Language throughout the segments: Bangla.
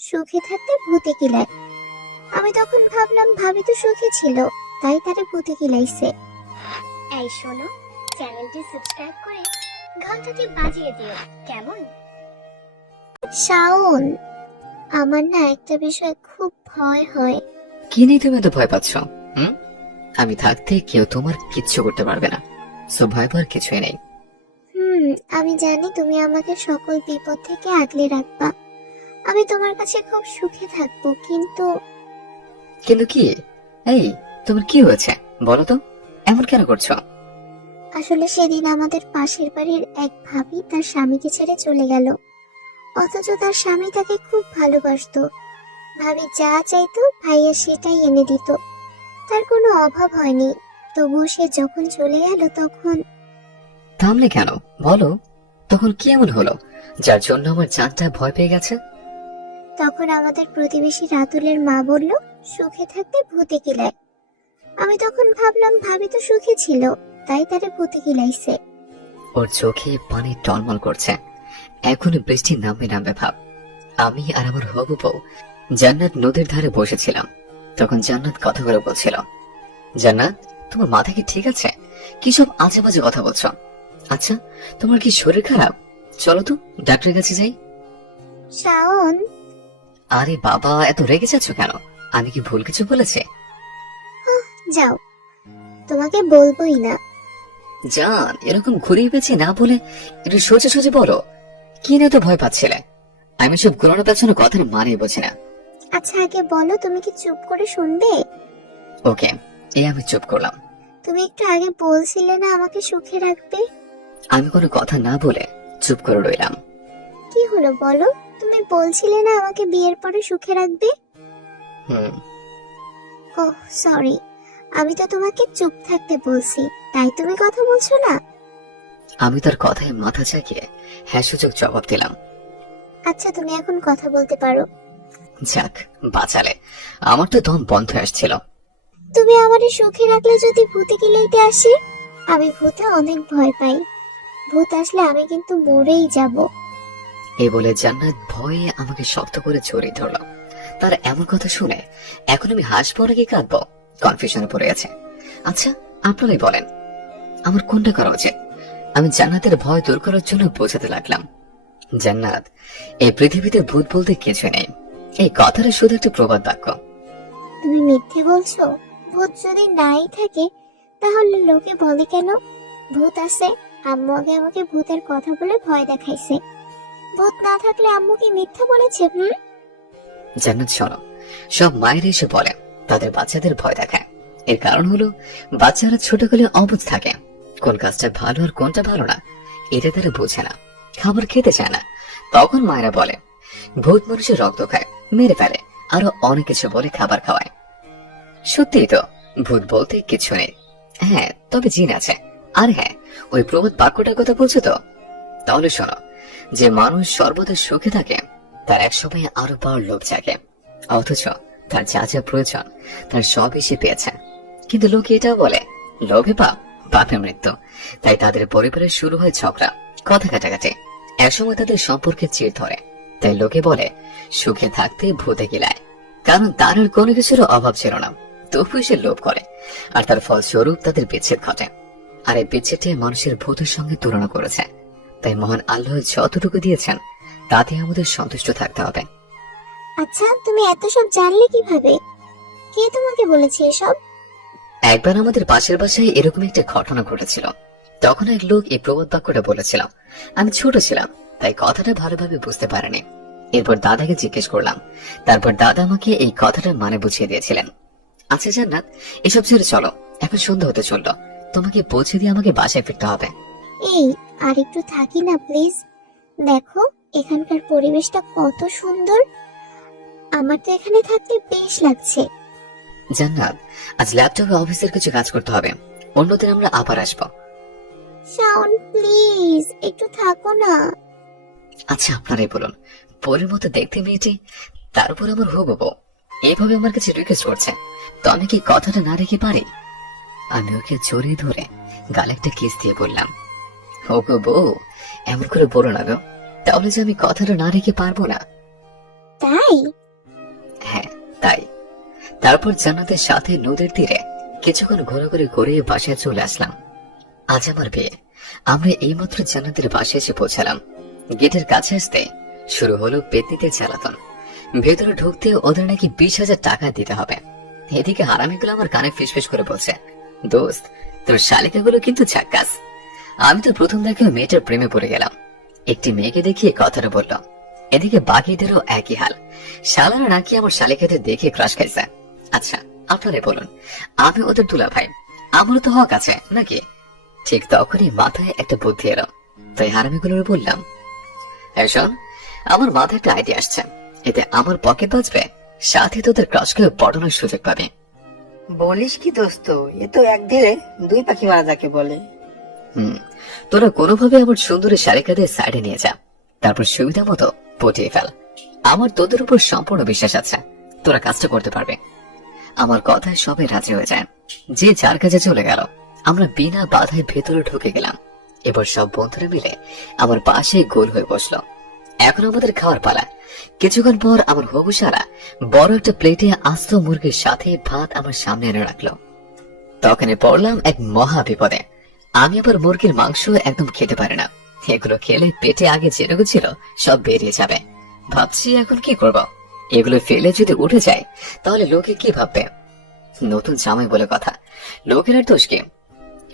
সুখে থাকতে ভূতে কিলায় আমি তখন ভাবলাম ভাবি তো সুখে ছিল তাই তারে ভূতে কিলাইছে এই শোনো চ্যানেলটি সাবস্ক্রাইব করে ঘন্টাটি বাজিয়ে দিও কেমন? শাওন আমার না একটা বিষয় খুব ভয় হয়। কি নিয়ে তুমি তো ভয় পাচ্ছ? হুম? আমি থাকতে কেউ তোমার কিচ্ছু করতে পারবে না। সো ভয় পাওয়ার কিছুই নেই। হুম আমি জানি তুমি আমাকে সকল বিপদ থেকে আগলে রাখবা। আমি তোমার কাছে খুব সুখে থাকব কিন্তু কিন্তু কি? এই তোমার কি হয়েছে? বলো তো এমন কেন করছ? আসলে সেদিন আমাদের পাশের বাড়ির এক ভাবি তার স্বামীকে ছেড়ে চলে গেল। অথচ তার স্বামী তাকে খুব ভালোবাসতো। ভাবি যা চাইতো ভাইয়া সেটাই এনে দিত। তার কোনো অভাব হয়নি। তবুও সে যখন চলে গেল তখন থামলে কেন? বলো। তখন কি এমন হলো? যার জন্য আমার জানটা ভয় পেয়ে গেছে? তখন আমাদের প্রতিবেশী রাতুলের মা বলল সুখে থাকতে ভূতে কিলায়। আমি তখন ভাবলাম ভাবি তো সুখে ছিল তাই তারে ভূতে কিলাইছে। ওর চোখে পানি টলমল করছে। এখন বৃষ্টি নামবে নামবে ভাব। আমি আর আমার হবু বউ জান্নাত নদীর ধারে বসেছিলাম। তখন জান্নাত কথা করে বলছিল জান্নাত তোমার মাথা কি ঠিক আছে? কি সব আজে বাজে কথা বলছো? আচ্ছা তোমার কি শরীর খারাপ? চলো তো ডাক্তারের কাছে যাই। শাওন আরে বাবা এত রেগে যাচ্ছ কেন? আমি কি ভুল কিছু বলেছি? যাও। তোমাকে বলবোই না। জান এরকম ঘুরিয়ে পেয়েছি না বলে একটু সোজা সোজা বলো। কি না তো ভয় পাচ্ছিলে? আমি সব ঘুরানো পেছনে কথার মানে বোঝি না। আচ্ছা আগে বলো তুমি কি চুপ করে শুনবে? ওকে এই আমি চুপ করলাম। তুমি একটু আগে বলছিলে না আমাকে সুখে রাখবে? আমি কোনো কথা না বলে চুপ করে রইলাম। কি হলো বলো? তুমি বলছিলে না আমাকে বিয়ের পরে সুখে রাখবে? হুম। ওহ সরি। আমি তো তোমাকে চুপ থাকতে বলছি। তাই তুমি কথা বলছো না? আমি তার কথায় মাথা চাকিয়ে হ্যাঁ সূচক জবাব দিলাম। আচ্ছা তুমি এখন কথা বলতে পারো। যাক বাঁচালে। আমার তো দম বন্ধ হয়ে আসছিল। তুমি আমারে সুখে রাখলে যদি ভূতে কিলাইতে আসি? আমি ভূতে অনেক ভয় পাই। ভূত আসলে আমি কিন্তু মরেই যাব। এ বলে জান্নাত ভয়ে আমাকে শক্ত করে জড়িয়ে ধরল। তার এমন কথা শুনে এখন আমি হাসবো নাকি কাঁদবো? কনফিউশনে পড়ে আছে। আচ্ছা আপনারাই বলেন। আমার কোনটা করা উচিত? আমি জান্নাতের ভয় দূর করার জন্য বোঝাতে লাগলাম। জান্নাত, এই পৃথিবীতে ভূত বলতে কিছু নেই। এই কথাটা শুধু একটা প্রবাদ বাক্য। তুমি মিথ্যে বলছো? ভূত যদি নাই থাকে, তাহলে লোকে বলে কেন? ভূত আছে, আম্মু আগে আমাকে ভূতের কথা বলে ভয় দেখাইছে। ভূত না থাকলে আম্মু কি মিথ্যা বলেছে, হুম? জান্নাত, শোনো। সব মায়ের এসে বলে, তাদের বাচ্চাদের ভয় দেখায়। এর কারণ হলো, বাচ্চারা ছোটকালে অবুঝ থাকে। কোন কাজটা ভালো আর কোনটা ভালো না, এটা তারা বোঝে না, খাবার খেতে চায় না। তখন মায়েরা বলে, ভূত মানুষের রক্ত খায়, মেরে ফেলে, আরও অনেক কিছু বলে খাবার খাওয়ায়। সত্যিই তো, ভূত বলতে কিছু নেই। হ্যাঁ তবে জিন আছে। আর হ্যাঁ ওই প্রবাদ বাক্যটার কথা বলছো তো? তাহলে শোনো যে মানুষ সর্বদা সুখে থাকে, তার একসময় আরও পাওয়ার লোভ জাগে। অথচ তার যা যা প্রয়োজন, তার সব এসে পেয়েছে। কিন্তু লোকে এটাও বলে, লোভে পাপ, পাপে মৃত্যু। তাই তাদের পরিবারে শুরু হয় ঝগড়া, কথা কাটাকাটি। একসময় তাদের সম্পর্কে চির ধরে। তাই লোকে বলে, সুখে থাকতে ভূতে গিলায়। কারণ তার আর কোনো কিছুর অভাব ছিল না। তবু সে লোভ করে, আর তার ফলস্বরূপ তাদের বিচ্ছেদ ঘটে। আর এই বিচ্ছেদটি মানুষের ভূতের সঙ্গে তুলনা করেছে। তাই মহান আল্লাহ যতটুকু দিয়েছেন তাতে আমাদের সন্তুষ্ট থাকতে হবে। আচ্ছা তুমি এত সব জানলে কীভাবে? কে তোমাকে বলেছে এসব? একবার আমাদের পাশের বাসায় এরকম একটা ঘটনা ঘটেছিল। তখন এক লোক এই প্রবাদ বাক্যটা বলেছিল। আমি ছোট ছিলাম তাই কথাটা ভালোভাবে বুঝতে পারিনি। এরপর দাদাকে জিজ্ঞেস করলাম। তারপর দাদা আমাকে এই কথাটার মানে বুঝিয়ে দিয়েছিলেন। আচ্ছা জান্নাত এসব ছেড়ে চলো। এখন সন্ধ্যা হতে চলল। তোমাকে পৌঁছে দিয়ে আমাকে বাসায় ফিরতে হবে। এই আর একটু থাকি না প্লিজ দেখো এখানকার পরিবেশটা কত সুন্দর। আমার তো এখানে থাকতে বেশ লাগছে। জান্নাত আজ ল্যাপটপে অফিসের কিছু কাজ করতে হবে। অন্যদিন আমরা আবার আসব। শাওন প্লিজ একটু থাকো না। আচ্ছা আপনারাই বলুন। পরের মতো দেখতে মেয়েটি তারপর আমার হবু বউ। এইভাবে আমার কাছে রিকোয়েস্ট করছে। তো আমি কি কথাটা না রেখে পারি? আমি ওকে জড়িয়ে ধরে গালে একটা কিস দিয়ে বললাম। ওগো বউ এমন করে বলো না গো। তাহলে যে আমি কথাটা না রেখে পারব না। তাই? হ্যাঁ তাই। তারপর জান্নাতের সাথে নদীর তীরে কিছুক্ষণ ঘোরাঘুরি করে বাসায় চলে আসলাম। আজ আমার বিয়ে। আমরা এইমাত্র জান্নাতের বাসায় এসে পৌঁছালাম। গেটের কাছে আসতে শুরু হলো পেতনিতে জ্বালাতন। ভেতরে ঢুকতে ওদের নাকি বিশ হাজার টাকা দিতে হবে। এদিকে হারামিগুলো আমার কানে ফিসফিস করে বলছে দোস্ত তোর শালিকাগুলো কিন্তু ঝাক্কাস। আমি তো প্রথম দেখে মেয়েটার প্রেমে পড়ে গেলাম। একটি মেয়েকে দেখিয়ে কথাটা বলল, এদিকে বাকিদেরও একই হাল। শালারা নাকি আমার শালিকাদের দেখে ক্রাশ খাইছে। আচ্ছা আপনারাই বলুন, আমি ওদের দুলা ভাই আমারও তো হক আছে, নাকি? ঠিক তখনই মাথায় একটা বুদ্ধি এলো। তাই হারামিগুলোর বললাম শোন, আমার মাথায় একটা আইডিয়া আসছে। এতে আমার পকেট বাঁচবে, সাথে তোদের ক্রাশকে পড়ানোর সুযোগ পাবে। বলিস কি দোস্ত, এ তো এক দিলে দুই পাখি মারা যাকে বলে। তোরা কোনোভাবে আমার সুন্দরী শালিকাদের সাইডে নিয়ে যা। তারপর সুবিধা মতো পটিয়ে ফেল। আমার তোদের উপর সম্পূর্ণ বিশ্বাস আছে। তোরা কাজটা করতে পারবে। আমার কথায় সবাই রাজি হয়ে যায়। যে যার কাছে চলে গেল, আমরা বিনা বাধায় ভেতরে ঢুকে গেলাম। এবার সব বন্ধুরা মিলে আমার পাশে গোল হয়ে বসল। এখন আমাদের খাওয়ার পালা। কিছুক্ষণ পর আমার হবুসারা বড় একটা প্লেটে আস্ত মুরগির সাথে ভাত আমার সামনে এনে রাখল। তখনই পড়লাম এক মহা বিপদে। আমি আবার মুরগির মাংস একদম খেতে পারি না। এগুলো খেলে পেটে আগে যেটুকু ছিল, সব বেরিয়ে যাবে। ভাবছি এখন কি করব? এগুলো ফেলে যদি উঠে যায়, তাহলে লোকে কি ভাববে? নতুন জামাই বলে কথা। লোকের আর দোষ কি?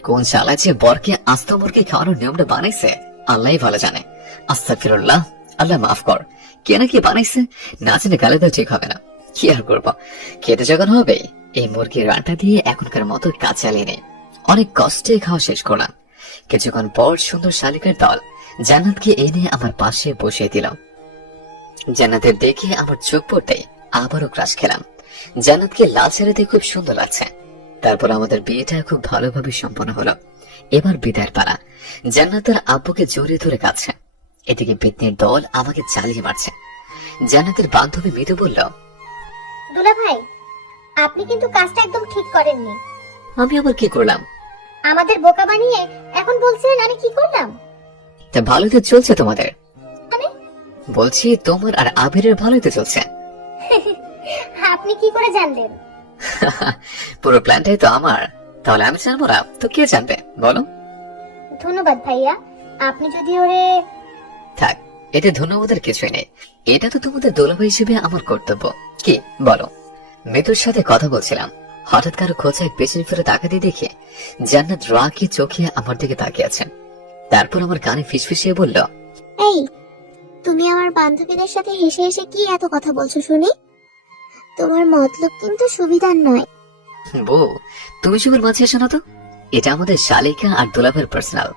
কোন শালা যে বরকে আস্ত মুরগি খাওয়ানোর নিয়মটা বানাইছে আল্লাহই ভালো জানে। আস্তা ফিরুল্লাহ আল্লাহ মাফ কর। কে না কি বানাইছে, না জেনে গালে তো ঠিক হবে না। কি আর করব? খেতে যখন হবে, এই মুরগির রানটা দিয়ে এখনকার মতো কাজ চালিয়ে নেই। অনেক কষ্টে খাওয়া শেষ করলাম। কিছুক্ষণ পর সুন্দর শালিকার দল জান্নাতকে এনে আমার পাশে বসিয়ে দিল। জান্নাতের দেখে আমার চোখ পড়তে আবারও ক্রাশ খেলাম। জান্নাতকে লাল শাড়িতে খুব সুন্দর লাগছে। তারপর আমাদের বিয়েটা খুব ভালোভাবে সম্পন্ন হলো। এবার বিদায়ের পালা। জান্নাতের আব্বুকে জড়িয়ে ধরে কাছে এদিকে বিতনির দল আমাকে চালিয়ে মারছে। জান্নাতের বান্ধবী মৃদু বলল দুলা ভাই আপনি কিন্তু কাজটা একদম ঠিক করেননি। আমি আবার কি করলাম? আমাদের বোকা বানিয়ে এখন বলছেন আমি কি করলাম? তা ভালোই তো চলছে তোমাদের। মানে? বলছি তোমার আর আবিরের ভালোই তো চলছে। আপনি কি করে জানলেন? পুরো প্ল্যানটাই তো আমার। তাহলে আমি জানব না তো কে জানবে? বলো। ধন্যবাদ ভাইয়া। আপনি যদি ওরে থাক এতে ধন্যবাদের কিছুই নেই। এটা তো তোমাদের দোলাভাই হিসেবে আমার কর্তব্য। কি বলো। মৃতুর সাথে কথা বলছিলাম। হঠাৎ কারও খোঁচায় পেছনে ফিরে তাকাতে দেখে জান্নাত রাকি চোখে আমার দিকে তাকিয়ে আছেন। তারপর আমার কানে ফিসফিসিয়ে বলল এই তুমি আমার বান্ধবীদের সাথে হেসে হেসে কি এত কথা বলছো শুনি? তোমার মতলব কিন্তু সুবিধার নয়। বউ তুমি সবার মাঝে এসো না তো। এটা আমাদের শালিকা আর দোলাভের পার্সোনাল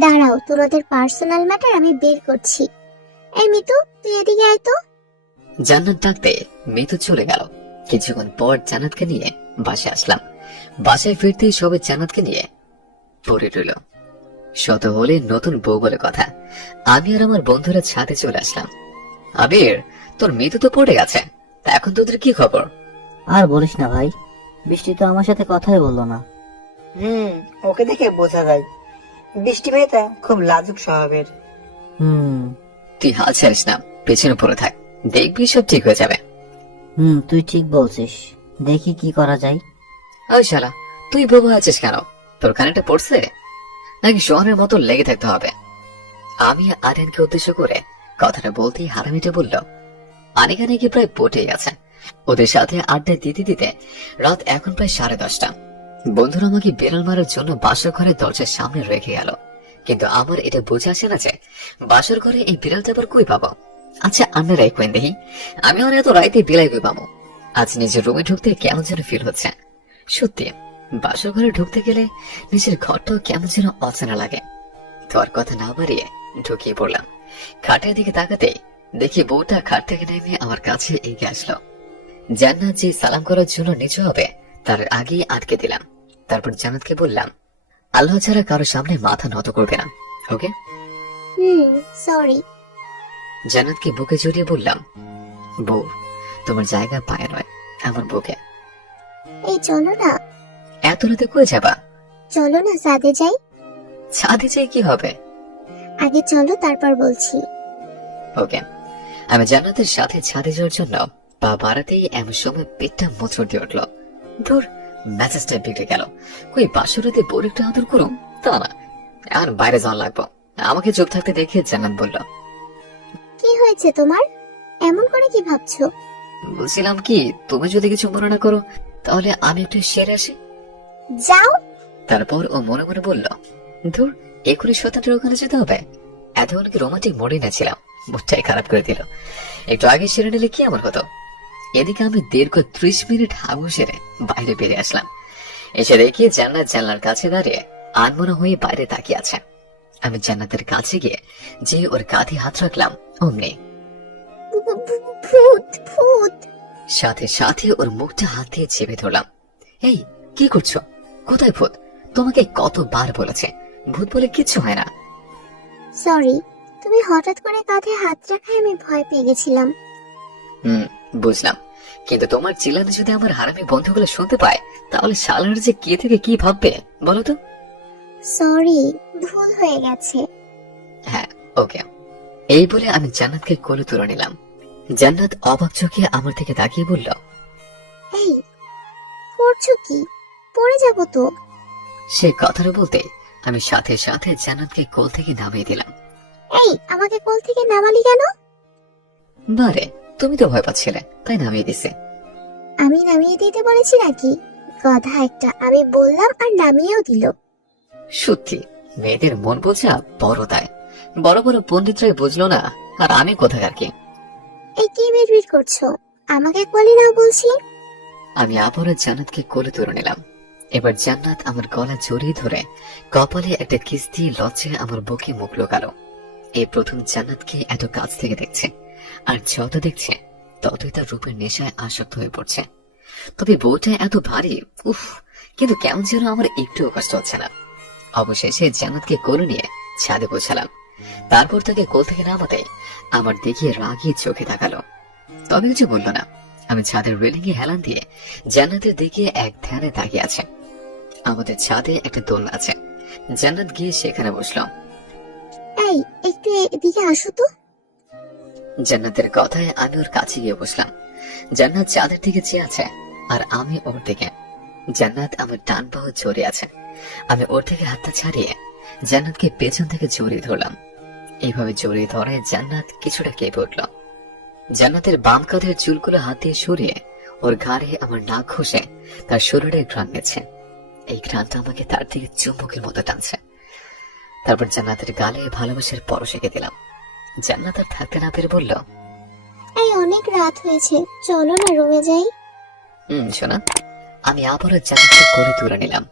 দাঁড়াও তোমাদের পার্সোনাল ম্যাটার আমি বের করছি। এই মিতু তুই এদিকে আয় তো। জান্নাত ডাকতে মিতু চলে গেল। কিছুক্ষণ পর জান্নাতকে নিয়ে বাসায় আসলাম। বাসায় ফিরতেই সবে জান্নাতকে নিয়ে পড়ে রইল। শত হলে নতুন বউ বলে কথা। আমি আর আমার বন্ধুরা ছাদে চলে আসলাম। আবির তোর মিতু তো পড়ে গেছে। তা এখন তোদের কি খবর? আর বলিস না ভাই বৃষ্টি তো আমার সাথে কথাই বলল না। হুম ওকে দেখে বোঝা যায়। বৃষ্টি মেয়েটা খুব লাজুক স্বভাবের। হুম। তুই হাল ছাড়িস না পেছনে পড়ে থাক। দেখবি সব ঠিক হয়ে যাবে। হুম তুই ঠিক বলছিস। দেখি কি করা যায়। ওই শালা, তুই বউ আছিস কেন? তোর কানেটা পড়ছে? নাকি শহরের মতো লেগে থাকতে হবে? আমি আরিয়ানকে উদ্দেশ্য করে কথাটা বলতেই হারামিটা বলল, আনিকা নাকি প্রায় পটে গেছে। ওদের সাথে আড্ডা দিতে দিতে রাত এখন প্রায় সাড়ে দশটা। বন্ধুরা আমাকে বেড়াল মারার জন্য বাসর ঘরের দরজার সামনে রেখে গেল। কিন্তু আমার এটা বুঝে আসে না যে বাসর ঘরে এই বিড়ালটা আবার কই পাবো? আচ্ছা আপনারা একবেন দেখি। আমি আর এত রাইতে বিলাই কই পাবো? আজ নিজের রুমে ঢুকতে কেমন যেন ফিল হচ্ছে। সত্যি বাসর ঘরে ঢুকতে গেলে নিজের ঘরটাও কেমন যেন অচেনা লাগে। তোর কথা না বাড়িয়ে ঢুকিয়ে পড়লাম। খাটের দিকে তাকাতে দেখি বউটা খাট থেকে নেমে আমার কাছে এগিয়ে আসলো। জান্নাত যে সালাম করার জন্য নিচু হবে তার আগেই আটকে দিলাম। তারপর জান্নাতকে বললাম আল্লাহ ছাড়া কারও সামনে মাথা নত করবে না ওকে? হুম সরি জান্নাতকে বুকে জড়িয়ে বললাম বউ তোমার জায়গা পায়ে নয় আমার বুকে। এই চলো না। এত রাতে কই যাবা? চলো না সাদে যাই। ছাদে যাই কি হবে? আগে চলো তারপর বলছি। ওকে। আমি জান্নাতের সাথে ছাদে যাওয়ার জন্য পা বাড়াতেই এমন সময় পেটটা মোচড় দিয়ে উঠল। ধুর মেসেজটা বিগড়ে গেল। কই বাসরাতে বোর একটু আদর করুম? তা না। আর বাইরে যাওয়া লাগবো। আমাকে চুপ থাকতে দেখে জান্নাত বলল কি হয়েছে তোমার? এমন করে কি ভাবছ? বলছিলাম কি তুমি যদি কিছু মনে না করো তাহলে আমি একটু সেরে আসি। যাও। তারপর ও মনে মনে বলল ধুর এখনই শতাংশের ওখানে যেতে হবে। এতক্ষণ কি রোমান্টিক মোডে না ছিলাম মুডটাই খারাপ করে দিল। একটু আগে সেরে নিলে কি আমার হতো? এদিকে আমি দীর্ঘ ত্রিশ মিনিট হাগু সেরে বাইরে বেরিয়ে আসলাম। এসে দেখি জান্নাত জানলার কাছে দাঁড়িয়ে আনমনা হয়ে বাইরে তাকিয়ে আছে। আমি জান্নাতের কাছে গিয়ে যে ওর কাঁধে হাত রাখলাম অমনি ভূত ভূত। সাথে সাথে ওর মুখটা হাত চেপে ধরলাম। এই কি করছ? কোথায় ভূত? তোমাকে কতবার বলেছে। ভূত বলে কিচ্ছু হয় না। সরি তুমি হঠাৎ করে কাঁধে হাত রাখায় আমি ভয় পেয়ে গেছিলাম। হুম বুঝলাম। কিন্তু তোমার চিল্লানো যদি আমার হারামি বন্ধুগুলো শুনতে পায় তাহলে শালার যে কে থেকে কি ভাববে বলো তো? সরি ভুল হয়ে গেছে। হ্যাঁ ওকে। এই বলে আমি জান্নাতকে কোলে তুলে নিলাম। জান্নাত অবাক চোখে আমার দিকে তাকিয়ে বলল এই করছ কি? পড়ে যাব তো। সে কথাটা বলতে আমি সাথে সাথে জান্নাতকে কোল থেকে নামিয়ে দিলাম। এই আমাকে কোল থেকে নামালি কেন? বারে তুমি তো ভয় পাচ্ছিলে তাই নামিয়ে দিছে। আমি নামিয়ে দিতে বলেছি নাকি? গাধা একটা আমি বললাম আর নামিয়েও দিল। সত্যি মেয়েদের মন বোঝা বড় তাই। বড় বড় পণ্ডিতরাই বুঝলো না আর আমি কোথাকার কি? এই কি বিড়বিড় করছ? আমাকে কোলে নাও বলছি। আমি আবারও জান্নাতকে কোলে তুলে নিলাম। এবার জান্নাত আমার গলা জড়িয়ে ধরে কপালে একটা কিস দিয়ে লজ্জায় আমার বুকে মুখ লোকালো। এই প্রথম জান্নাতকে এত কাছ থেকে দেখছে, আর যত দেখছে, ততই তার রূপের নেশায় আসক্ত হয়ে পড়ছে। তবে বউটা এত ভারী, উফ, কিন্তু কেমন যেন আমার একটুও কষ্ট হচ্ছে না। অবশেষে জান্নাতকে কোলে নিয়ে ছাদে পৌঁছালাম। তারপর তাকে কোল থেকে নামাতে আমার দিকে রাগিয়ে চোখে তাকালো। তবে কিছু বলল না। আমি ছাদের রেলিং এ হেলান দিয়ে জান্নাতের দিকে এক ধ্যানে তাকিয়ে আছে। আমাদের ছাদে একটা দোলনা আছে। জান্নাত গিয়ে সেখানে বসল। এই একটু এদিকে আসো তো। জান্নাতের কথায় আমি ওর কাছে গিয়ে বসলাম। জান্নাত চাঁদের দিকে চেয়ে আছে আর আমি ওর দিকে। জান্নাত আমার ডান পাও জড়িয়ে আছে। আমি ওর থেকে হাতটা ছাড়িয়ে জান্নাতকে পেছন থেকে জড়িয়ে ধরলাম। এইভাবে জড়িয়ে ধরে জান্নাত কিছুটা কেঁপে উঠল। জান্নাতের বাম কাঁধের চুলগুলো হাত সরিয়ে ওর ঘাড়ে আমার নাক ঘষে তার শরীরে ঘ্রাণ নিচ্ছে এই ঘ্রাণটা আমাকে তার দিকে চুম্বকের মতো টানছে। তারপর জান্নাতের গালে ভালোবাসার পরশ এঁকে দিলাম। জান্নাত আর থাকতে না পেরে বলল এই অনেক রাত হয়েছে চলো না রুমে যাই। হুম শোনা। আমি আবারও জান্নাতকে করে তুলে নিলাম।